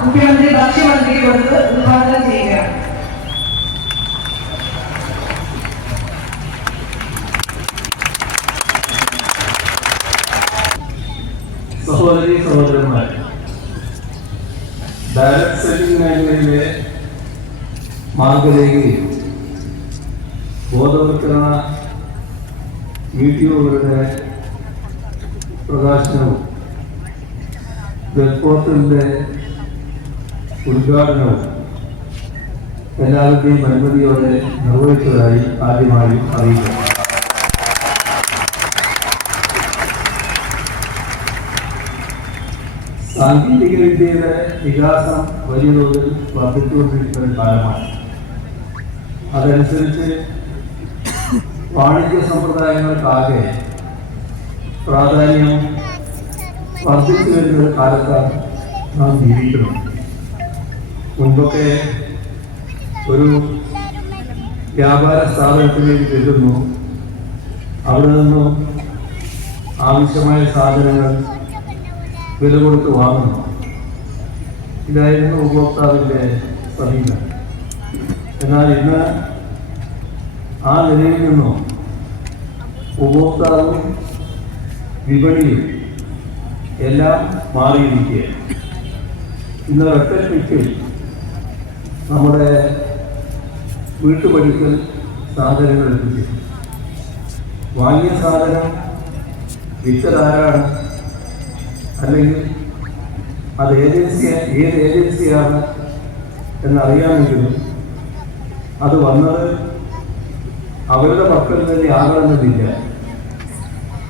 മുഖ്യമന്ത്രി ഭക്ഷ്യമന്ത്രി കൊടുത്ത് ഉദ്ഘാടനം ചെയ്യുകയാണ് സഹോദരി സഹോദരന്മാർ ഡയറക്ട് സെല്ലിംഗ് മേഖലയിലെ മാർഗരേഖയും ബോധവൽക്കരണ വീഡിയോകളുടെ പ്രകാശനവും വെബ് പോർട്ടലിന്റെ ഉദ്ഘാടനവും എല്ലാവരുടെയും അനുമതിയോടെ നിർവഹിച്ചതായി ആദ്യമായി അറിയിക്കുന്നു. സാങ്കേതിക വിദ്യയുടെ വികാസം വലിയ തോതിൽ വർദ്ധിച്ചുകൊണ്ടിരിക്കുന്ന കാലമാണ്. അതനുസരിച്ച് വാണിജ്യ സമ്പ്രദായങ്ങൾക്കാകെ പ്രാധാന്യം വർദ്ധിച്ചു വരുന്ന ഒരു കാലത്താണ് നാം ജീവിക്കുന്നത്. മുൻപൊക്കെ ഒരു വ്യാപാര സ്ഥാപനത്തിലേക്ക് ചെല്ലുന്നു. അവിടെ നിന്നും ആവശ്യമായ സാധനങ്ങൾ വില കൊടുത്ത് വാങ്ങുന്നു. ഇതായിരുന്നു ഉപഭോക്താവിന്റെ സമീപനം എന്നാൽ ഇന്ന് ആ നിലയിൽ നിന്നും ഉപഭോക്താവും വിപണിയും എല്ലാം മാറിയിരിക്കുകയാണ്. ഇന്ന് ഒറ്റ ക്ലിക്കിൽ നമ്മുടെ വീട്ടുപടിക്കൽ സാധനങ്ങൾ എത്തിക്കും വാങ്ങിയ സാധനം വിറ്റതാരാണ്? അല്ലെങ്കിൽ അത് ഏജൻസി ഏത് ഏജൻസിയാണ് എന്നറിയാമെങ്കിലും അത് വന്നത് അവരുടെ പക്കൽ തന്നെ ആകണമെന്നില്ല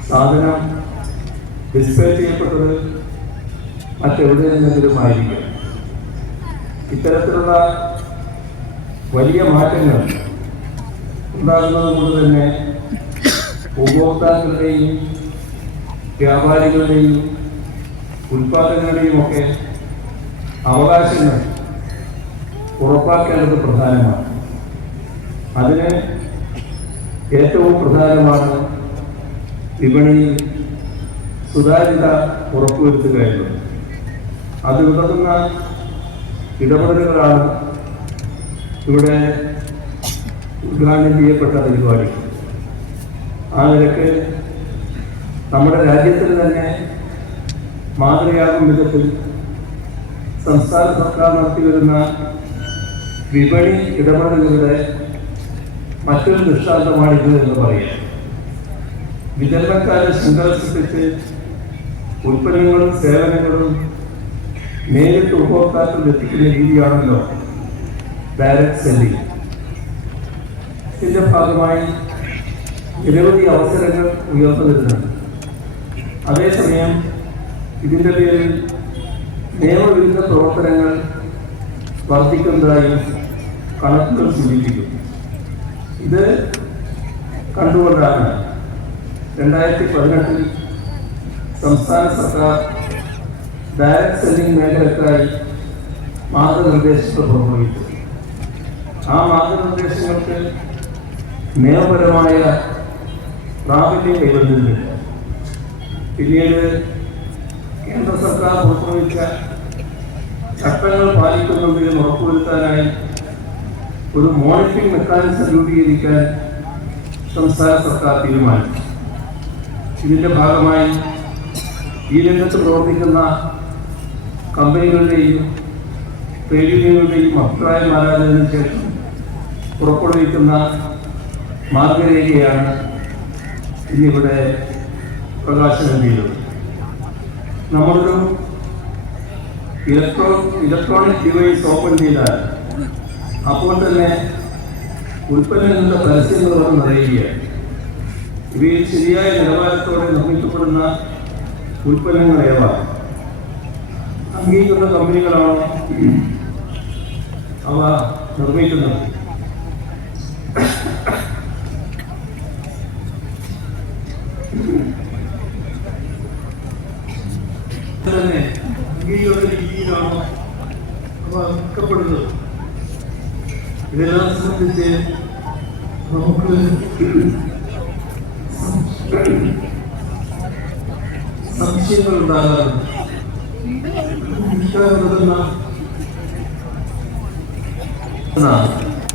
സാധനം ഡിസ്പ്ലേ ചെയ്യപ്പെട്ടത് മറ്റെവിടെ നിന്നെങ്കിലും ആയിരിക്കും ഇത്തരത്തിലുള്ള വലിയ മാറ്റങ്ങൾ ഉണ്ടാകുന്നത് കൊണ്ട് തന്നെ ഉപഭോക്താക്കളുടെയും വ്യാപാരികളുടെയും ഉൽപാദകരുടെയും ഒക്കെ അവകാശങ്ങൾ ഉറപ്പാക്കേണ്ടത് പ്രധാനമാണ്. അതിന് ഏറ്റവും പ്രധാനമാണ് വിപണിയിൽ സുതാര്യത ഉറപ്പുവരുത്തുക എന്നത്. അത് ഉതകുന്ന ഇടപെടലുകളാണ് ഇവിടെ ഉദ്ഘാടനം ചെയ്യപ്പെട്ട പരിപാടി. ആ നിലയ്ക്ക് നമ്മുടെ രാജ്യത്തിൽ തന്നെ മാതൃകയാകും വിധത്തിൽ സംസ്ഥാന സർക്കാർ നടത്തിവരുന്ന വിപണി ഇടപെടലുകളുടെ മറ്റൊരു ദൃഷ്ടാന്തമാണിത് എന്ന് പറയാം. വിതരണക്കാരെ ശൃംഖല സൃഷ്ടിച്ച് ഉൽപ്പന്നങ്ങളും സേവനങ്ങളും നേരിട്ട് ഉപഭോക്താക്കളിൽ എത്തിക്കുന്ന രീതിയാണല്ലോ ഡയറക്ട് സെല്ലിംഗ് ഇതിന്റെ ഭാഗമായി നിരവധി അവസരങ്ങൾ ഉയർന്നു വരുന്നുണ്ട് അതേസമയം ഇതിന്റെ പേരിൽ നിയമവിരുദ്ധ പ്രവർത്തനങ്ങൾ വർദ്ധിക്കുന്നതായും കണക്കുകൾ സൂചിപ്പിക്കുന്നു. ഇത് കണ്ടുകൊണ്ടാണ് രണ്ടായിരത്തി പതിനെട്ടിൽ സംസ്ഥാന സർക്കാർ ഡയറക്ട് സെല്ലിംഗ് മേഖലക്കായി മാർഗനിർദ്ദേശങ്ങൾ പുറപ്പെടുവിച്ചത് ആ മാർഗനിർദ്ദേശങ്ങൾക്ക് നിയമപരമായ പ്രാബല്യം കൈവരുന്നില്ല പിന്നീട് കേന്ദ്ര സർക്കാർ പുറപ്പെടുവിച്ച ചട്ടങ്ങൾ പാലിക്കുന്നുണ്ടെങ്കിലും ഉറപ്പുവരുത്താനായി ഒരു മോണിറ്ററിംഗ് മെക്കാനിസം രൂപീകരിക്കാൻ സംസ്ഥാന സർക്കാർ തീരുമാനിച്ചു. ഇതിന്റെ ഭാഗമായി ഈ രംഗത്ത് പ്രവർത്തിക്കുന്ന കമ്പനികളുടെയും ട്രേഡ് യൂണിയനുകളുടെയും അഭിപ്രായം ആരാധനത്തിന് ശേഷം പുറപ്പെടുവിക്കുന്ന മാർഗരേഖയാണ് ഇന്നിവിടെ പ്രകാശനം ചെയ്തത് നമ്മളൊരു ഇലക്ട്രോ ഇലക്ട്രോണിക് ഡിവൈസ് ഓപ്പൺ ചെയ്താൽ അപ്പോൾ തന്നെ ഉൽപ്പന്നങ്ങളുടെ പരസ്യങ്ങളോട് നിറയുകയാണ്. ഇവയിൽ ശരിയായ നിലവാരത്തോടെ നിർമ്മിക്കപ്പെടുന്ന ഉൽപ്പന്നങ്ങൾ ഏവ? അംഗീകൃത കമ്പനികളാണോ? അവ നിർമ്മിക്കുന്നത്. തന്നെ അംഗീകൃത രീതിയിലാണോ അവ വിൽക്കപ്പെടുന്നത് ഇതെല്ലാം സംബന്ധിച്ച് നമുക്ക് സംശയങ്ങൾ ഉണ്ടാകാറുണ്ട്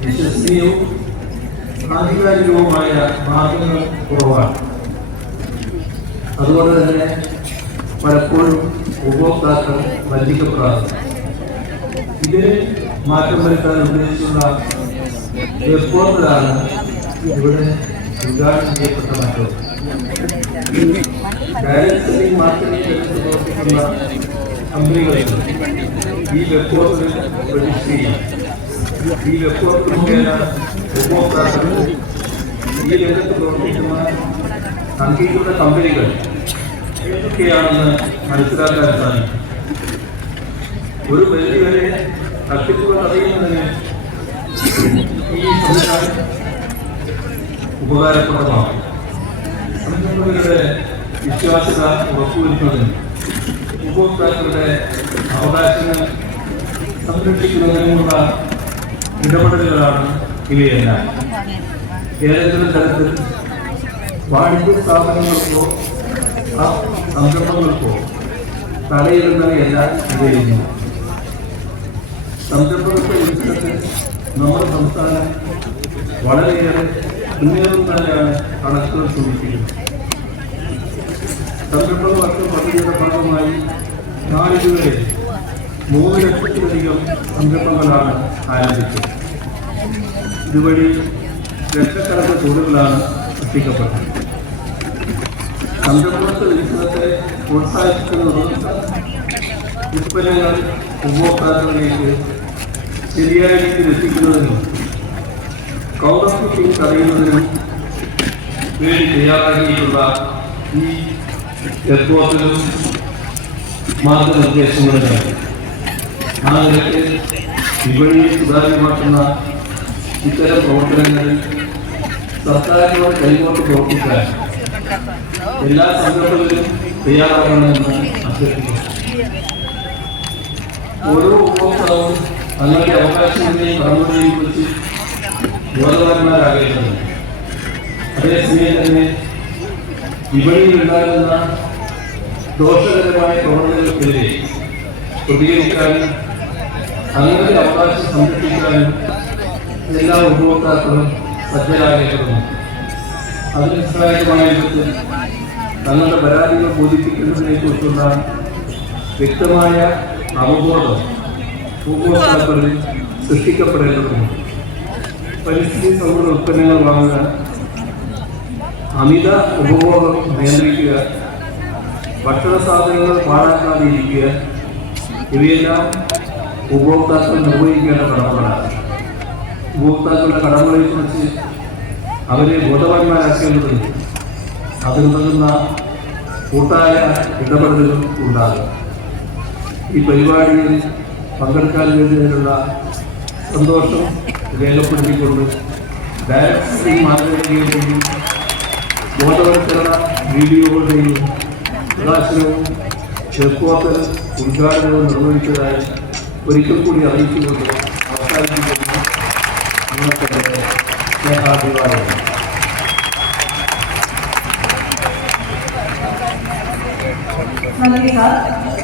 വിശ്വസനീയവും ആധികാരികവുമായ മാർഗങ്ങൾ കുറവാണ്. അതുകൊണ്ട് തന്നെ പലപ്പോഴും ഉപഭോക്താക്കൾ വഞ്ചിക്കപ്പെടാറുണ്ട് ഇതിന് മാറ്റം വരുത്താൻ ഉദ്ദേശിച്ചുള്ള വെബ്പോർട്ടലാണ് ഇവിടെ ഉദ്ഘാടനം ചെയ്യപ്പെട്ട മാറ്റം ഡയറക്ട് സെല്ലിംഗ് മാർക്കറ്റിംഗ് രംഗത്ത് പ്രവർത്തിക്കുന്ന കമ്പനികൾക്ക് ഈ വെബ്പോർട്ടൽ രജിസ്റ്റർ ചെയ്യാം ഈ വെബ്പോർട്ടൽ മുഖേന ഉപഭോക്താക്കൾക്ക് ഈ രംഗത്ത് പ്രവർത്തിക്കുന്ന അംഗീകൃത കമ്പനികൾ ഏതൊക്കെയാണെന്ന് മനസ്സിലാക്കാൻ സാധിക്കും? ഒരു പരിധിവരെ തട്ടിപ്പുകൾ അറിയുന്നതിന് ഈ സംവിധാനം ഉപകാരപ്രദമാണ്. സംരംഭകരുടെ വിശ്വാസ്യത ഉറപ്പുവരുത്തുന്നതിനും ഉപഭോക്താക്കളുടെ അവകാശങ്ങൾ സംരക്ഷിക്കുന്നതിനുമുള്ള ഇടപെടലുകളാണ് ഇവയെല്ലാം. ഏതെങ്കിലും തരത്തിൽ വാണിജ്യ സ്ഥാപനങ്ങൾക്കോ സംരംഭങ്ങൾക്കോ തടയിടുന്നവയെല്ലാം ഇവയുന്നു സംരംഭകത്വ നമ്മുടെ സംസ്ഥാനം വളരെയേറെ മുന്നേറും തന്നെയാണ് കണക്കുകൾ സൂചിപ്പിക്കുന്നത്. സംരംഭക വർഷം പദ്ധതിയുടെ ഭാഗമായി നാളിതുവരെ മൂന്ന് ലക്ഷത്തിലധികം സംരംഭങ്ങളാണ് ആരംഭിച്ചത്. ഇതുവഴി ലക്ഷക്കണക്കിന് തൊഴിലുകളാണ് സൃഷ്ടിക്കപ്പെട്ടത്. സംരംഭകത്വ വികസനത്തെ പ്രോത്സാഹിപ്പിക്കുന്നതോടൊപ്പം ഉൽപ്പന്നങ്ങൾ ഉപഭോക്താക്കളിലേക്ക് ശരിയായ രീതിയിൽ എത്തിക്കുന്നതിനും കൗണ്ടർഫിറ്റിംഗ് തടയുന്നതിനും വേണ്ടി തയ്യാറാക്കിയിട്ടുള്ള ഈ എയർപോർട്ടിലും മാർഗനിർദ്ദേശങ്ങളുണ്ട് ആ നിലയ്ക്ക് വിപണിയെ സുതാര്യമാക്കുന്ന ഇത്തരം പ്രവർത്തനങ്ങളിൽ സർക്കാരിനോട് കൈകോട്ട് പ്രവർത്തിക്കാൻ എല്ലാ സംഘടനകളിലും തയ്യാറാകണമെന്ന് അഭ്യർത്ഥിക്കുന്നു. ഓരോ ഉപഭോക്താവും തങ്ങളുടെ അവകാശങ്ങളെയും കടമകളെയും കുറിച്ച് ബോധവാന്മാരാകേണ്ടതുണ്ട് അതേസമയം തന്നെ വിപണിയിൽ ഉണ്ടാകുന്ന ദോഷകരമായ പ്രവണതകൾക്കെതിരെ പ്രതികരിക്കാനും തങ്ങളുടെ അവകാശം സംരക്ഷിക്കാനും എല്ലാ ഉപഭോക്താക്കളും സജ്ജരാകേണ്ടതുണ്ട്. അതിന് തങ്ങളുടെ പരാതികൾ ബോധിപ്പിക്കുന്നതിനെ കുറിച്ചുള്ള വ്യക്തമായ അവബോധം ഉപഭോക്താക്കളിൽ സൃഷ്ടിക്കപ്പെടേണ്ടതുണ്ട്. പരിസ്ഥിതി സൗഹൃദ ഉൽപ്പന്നങ്ങൾ വാങ്ങുക അമിത ഉപഭോഗം നിയന്ത്രിക്കുക ഭക്ഷണ സാധനങ്ങൾ പാഴാക്കാതെ ഇരിക്കുക ഇവയെല്ലാം ഉപഭോക്താക്കൾ നിർവഹിക്കേണ്ട കടമകളാണ് ഉപഭോക്താക്കളുടെ കടമകളെക്കുറിച്ച് അവരെ ബോധവാന്മാരാക്കേണ്ടതുണ്ട് അതിനുതകുന്ന കൂട്ടായ ഇടപെടലുകൾ ഉണ്ടാകും. ഈ പരിപാടിയിൽ പങ്കെടുക്കാൻ വേണ്ടിയതിനുള്ള സന്തോഷം രേഖപ്പെടുത്തിക്കൊണ്ട് ഡയറക്ടറി മാതൃകയുടെയും ബോധവൽക്കരണ വീഡിയോകളുടെയും പ്രകാശനവും ചെറുപ്പത്തിൽ ഉദ്ഘാടനവും നിർവഹിച്ചതായി ഒരിക്കൽ കൂടി അറിയിച്ചുകൊണ്ട് അവസാനിപ്പിക്കുന്നു. നിങ്ങൾക്ക് Thank you.